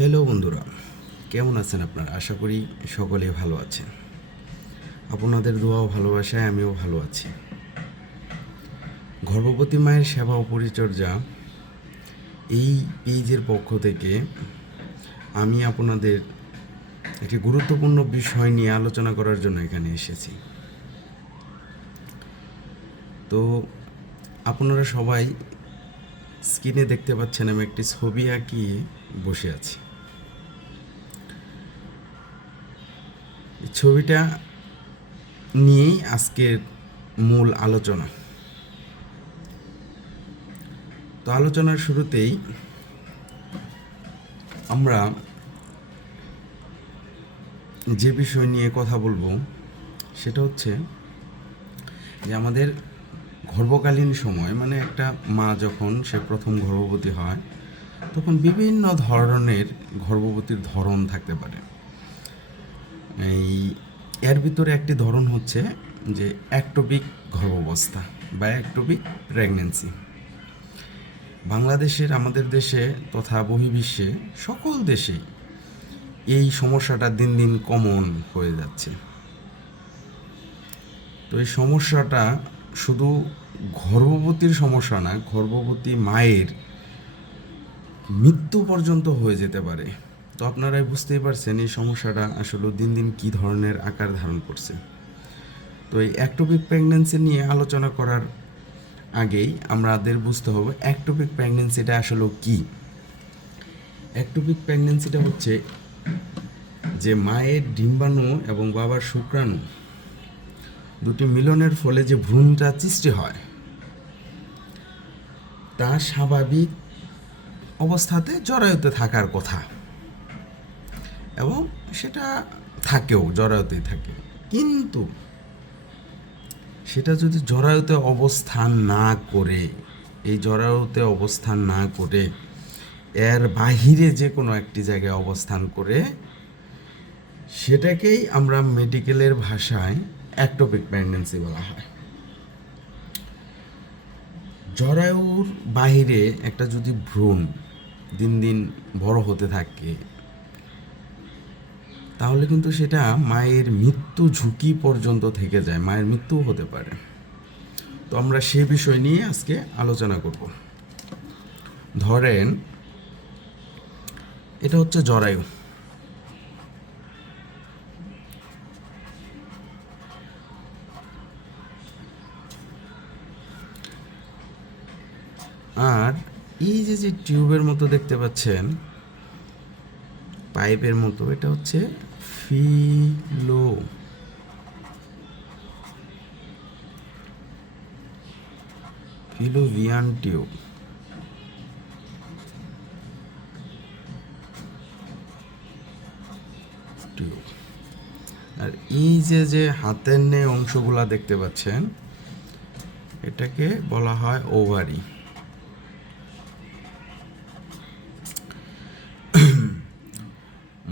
Hello বন্ধুরা, কেমন আছেন আপনারা? আশা করি সকলেই ভালো আছেন। আপনাদের দোয়া ও ভালোবাসায় আমিও ভালো আছি। গর্ভবতী মায়ের সেবা ও পরিচর্যা এই পেজের পক্ষ থেকে আমি আপনাদের একটি গুরুত্বপূর্ণ বিষয় নিয়ে আলোচনা করার জন্য এখানে এসেছি। তো আপনারা সবাই স্ক্রিনে দেখতে পাচ্ছেন আমি একটি ছবি আঁকিয়ে বসে আছি। এই ছবিটা নিয়েই আজকের মূল আলোচনা। তো আলোচনার শুরুতেই আমরা যে বিষয় নিয়ে কথা বলবো সেটা হচ্ছে যে আমাদের গর্ভকালীন সময়, মানে একটা মা যখন সে প্রথম গর্ভবতী হয় তখন বিভিন্ন ধরনের গর্ভবতীর ধরন থাকতে পারে। এর ভিতরে একটি ধরন হচ্ছে যে অ্যাক্টোপিক গর্ভাবস্থা বা অ্যাক্টোপিক প্রেগন্যান্সি। বাংলাদেশের, আমাদের দেশে তথা বহির্বিশ্বে সকল দেশেই এই সমস্যাটা দিন দিন কমন হয়ে যাচ্ছে। তো এই সমস্যাটা শুধু গর্ভবতীর সমস্যা না, গর্ভবতী মায়ের মৃত্যু পর্যন্ত হয়ে যেতে পারে। তো আপনারাই বুঝতেই পারছেন এই সমস্যাটা আসলে দিন দিন কী ধরনের আকার ধারণ করছে। তো এই অ্যাক্টোপিক প্রেগন্যান্সি নিয়ে আলোচনা করার আগেই আমাদের বুঝতে হবে অ্যাক্টোপিক প্রেগন্যান্সিটা আসলে কী। অ্যাক্টোপিক প্রেগন্যান্সিটা হচ্ছে যে মায়ের ডিম্বাণু এবং বাবার শুক্রাণু দুটি মিলনের ফলে যে ভ্রূণটা সৃষ্টি হয় তা স্বাভাবিক অবস্থাতে জরায়ুতে থাকার কথা, এবং সেটা থাকেও, জরায়ুতেই থাকে। কিন্তু সেটা যদি জরায়ুতে অবস্থান না করে, এই জরায়ুতে অবস্থান না করে এর বাহিরে যে কোনো একটি জায়গায় অবস্থান করে, সেটাকেই আমরা মেডিকেলের ভাষায় অ্যাক্টোপিক প্রেগন্যান্সি বলা হয়। জরায়ুর বাহিরে একটা যদি ভ্রূণ দিন দিন বড় হতে থাকে তাহলে কিন্তু সেটা মায়ের মৃত্যু ঝুঁকি পর্যন্ত থেকে যায়, মায়ের মৃত্যুও হতে পারে। তো আমরা সে বিষয় নিয়ে আজকে আলোচনা করব। ধরেন এটা হচ্ছে জরায়ু, আর এই যে যে টিউবের মতো দেখতে পাচ্ছেন, পাইপের মতো, এটা হচ্ছে ফিলোভিয়ান টিউব। আর এই যে যে হাতের নে অংশগুলা দেখতে পাচ্ছেন, এটাকে বলা হয় ওভারি।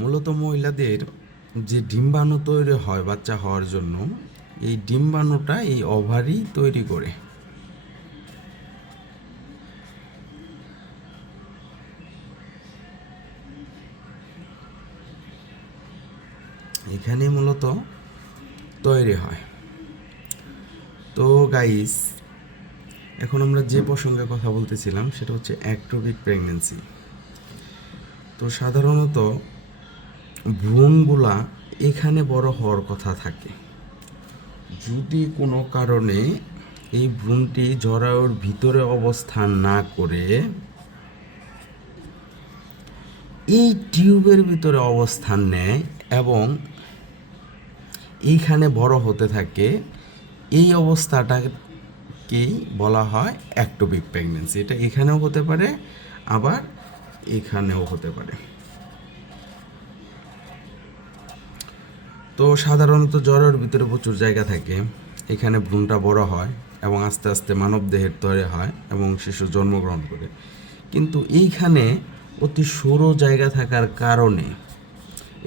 মূলত মহিলাদের যে ডিম্বাণু তৈরি হয় বাচ্চা হওয়ার জন্য, এই ডিম্বাণুটা এই ওভারি তৈরি করে। এখানে মূলত তৈরি হয়। তো গাইস, এখন আমরা যে প্রসঙ্গে কথা বলতেছিলাম সেটা হচ্ছে অ্যাক্টোপিক প্রেগন্যান্সি। তো সাধারণত ভ্রূণগুলা এখানে বড় হওয়ার কথা থাকে। যদি কোনো কারণে এই ভ্রূণটি জরায়ুর ভিতরে অবস্থান না করে এই টিউবের ভিতরে অবস্থান নেয় এবং এইখানে বড় হতে থাকে, এই অবস্থাটাকেই বলা হয় অ্যাক্টোপিক প্রেগন্যান্সি। এটা এখানেও হতে পারে, আবার এখানেও হতে পারে। তো সাধারণত জরায়ুর ভিতরে প্রচুর জায়গা থাকে, এখানে ভ্রূণটা বড় হয় এবং আস্তে আস্তে মানব দেহের তৈরি হয় এবং শিশু জন্মগ্রহণ করে। কিন্তু এইখানে অতি সরু জায়গা থাকার কারণে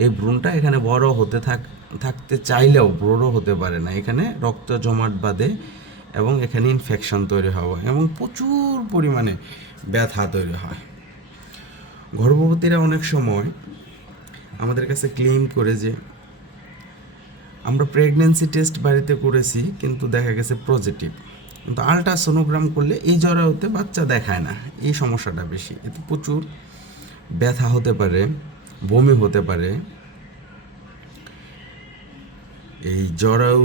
এই ভ্রূণটা এখানে বড় হতে থাকতে চাইলেও বড় হতে পারে না। এখানে রক্ত জমাট বাঁধে এবং এখানে ইনফেকশন তৈরি হয় এবং প্রচুর পরিমাণে ব্যথা তৈরি হয়। গর্ভবতীরা অনেক সময় আমাদের কাছে ক্লেম করে যে আমরা প্রেগনেন্সি টেস্ট বাড়িতে করেছি কিন্তু দেখা গেছে পজিটিভ, কিন্তু আলট্রাসোনোগ্রাম করলে এই জরায়ুতে বাচ্চা দেখায় না। এই সমস্যাটা বেশি, এতে প্রচুর ব্যথা হতে পারে, বমি হতে পারে, এই জরায়ু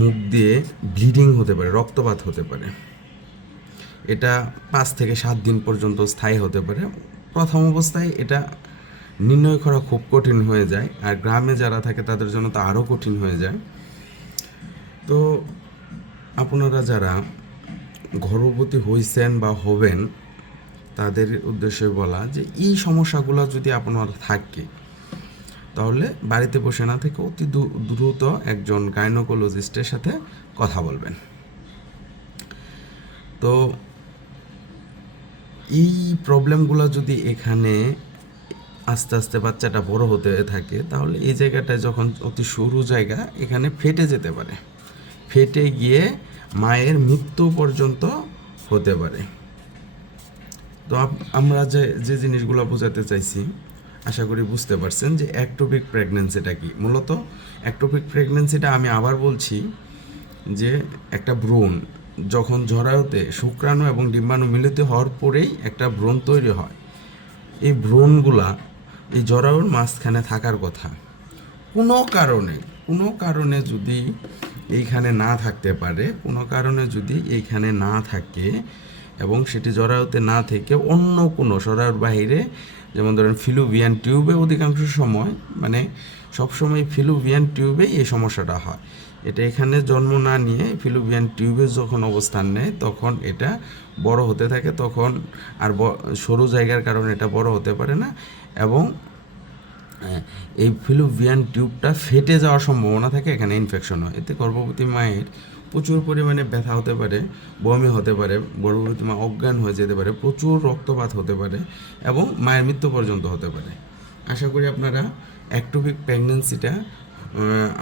মুখ দিয়ে ব্লিডিং হতে পারে, রক্তপাত হতে পারে। এটা 5 থেকে 7 দিন পর্যন্ত স্থায়ী হতে পারে। প্রথম অবস্থায় এটা নির্ণয় করা খুব কঠিন হয়ে যায়, আর গ্রামে যারা থাকে তাদের জন্য তো আরও কঠিন হয়ে যায়। তো আপনারা যারা গর্ভবতী হয়েছেন বা হবেন তাদের উদ্দেশ্যে বলা যে এই সমস্যাগুলো যদি আপনার থাকে তাহলে বাড়িতে বসে না থেকে অতি দ্রুত একজন গাইনোকোলজিস্টের সাথে কথা বলবেন। তো এই প্রবলেমগুলো যদি এখানে আস্তে আস্তে বাচ্চাটা বড় হতে থাকে তাহলে এই জায়গাটায় যখন অতি সরু জায়গা এখানে ফেটে যেতে পারে, ফেটে গিয়ে মায়ের মৃত্যু পর্যন্ত হতে পারে। তো আমরা যে জিনিসগুলো বোঝাতে চাইছি আশা করি বুঝতে পারছেন যে অ্যাক্টোপিক প্রেগনেন্সিটা কি। মূলত অ্যাক্টোপিক প্রেগনেন্সিটা আমি আবার বলছি যে একটা ভ্রূণ যখন জরায়ুতে শুক্রাণু এবং ডিম্বাণু মিলিত হওয়ার পরেই একটা ভ্রূণ তৈরি হয়। এই ভ্রূণগুলা এই জরায়ুর মাঝখানে থাকার কথা, কোনো কারণে যদি এইখানে না থাকতে পারে, কোনো কারণে যদি এইখানে না থাকে এবং সেটি জরায়ুতে না থেকে অন্য কোনো জরায়ুর বাহিরে, যেমন ধরেন ফিলোপিয়ান টিউবে, অধিকাংশ সময় মানে সবসময় ফিলোপিয়ান টিউবেই এই সমস্যাটা হয়। এটা এখানে জন্ম না নিয়ে ফিলোপিয়ান টিউবে যখন অবস্থান নেয় তখন এটা বড় হতে থাকে, তখন আর সরু জায়গার কারণে এটা বড় হতে পারে না এবং এই ফিলোপিয়ান টিউবটা ফেটে যাওয়ার সম্ভাবনা থাকে, এখানে ইনফেকশন হয়। এতে গর্ভবতী মায়ের প্রচুর পরিমাণে ব্যথা হতে পারে, বমি হতে পারে, গর্ভবতী মা অজ্ঞান হয়ে যেতে পারে, প্রচুর রক্তপাত হতে পারে এবং মায়ের মৃত্যু পর্যন্ত হতে পারে। আশা করি আপনারা অ্যাক্টোপিক প্রেগনেন্সিটা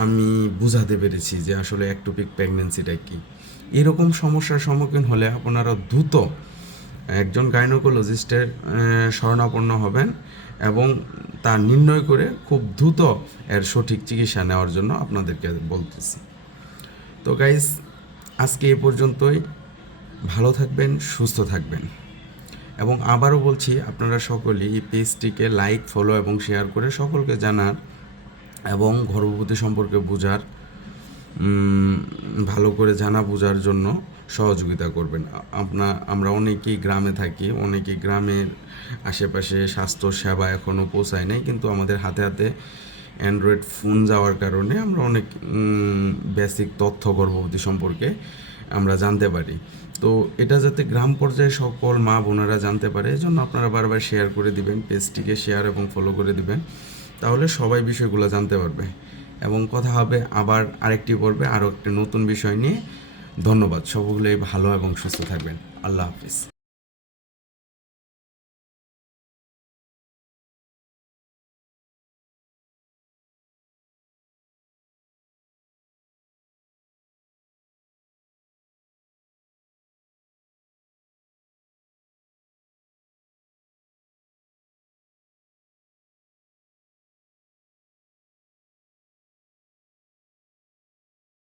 আমি বুঝাতে পেরেছি যে আসলে অ্যাক্টোপিক প্রেগনেন্সিটা কী। এরকম সমস্যার সম্মুখীন হলে আপনারা দ্রুত একজন গাইনোকোলজিস্টের শরণাপন্ন হবেন এবং তা নির্ণয় করে খুব দ্রুত এর সঠিক চিকিৎসা নেওয়ার জন্য আপনাদেরকে বলতেছি। তো গাইস, আজকে এ পর্যন্তই। ভালো থাকবেন, সুস্থ থাকবেন এবং আবারও বলছি আপনারা সকলেই এই পেজটিকে লাইক, ফলো এবং শেয়ার করে সকলকে জানার এবং গর্ভবতী সম্পর্কে বোঝার, ভালো করে জানা বোঝার জন্য সহযোগিতা করবেন। আমরা অনেকেই গ্রামে থাকি, অনেকেই গ্রামের আশেপাশে স্বাস্থ্য সেবা এখনও পৌঁছায় নাই, কিন্তু আমাদের হাতে হাতে অ্যান্ড্রয়েড ফোন যাওয়ার কারণে আমরা অনেক বেসিক তথ্য গর্ভবতী সম্পর্কে আমরা জানতে পারি। তো এটা যাতে গ্রাম পর্যায়ে সকল মা বোনেরা জানতে পারে, এজন্য আপনারা বারবার শেয়ার করে দিবেন, পেজটিকে শেয়ার এবং ফলো করে দিবেন, তাহলে সবাই বিষয়গুলো জানতে পারবে। এবং কথা হবে আবার আরেকটি পর্বে আরও একটি নতুন বিষয় নিয়ে। ধন্যবাদ, সকলেই ভালো এবং সুস্থ থাকবেন। আল্লাহ হাফিজ।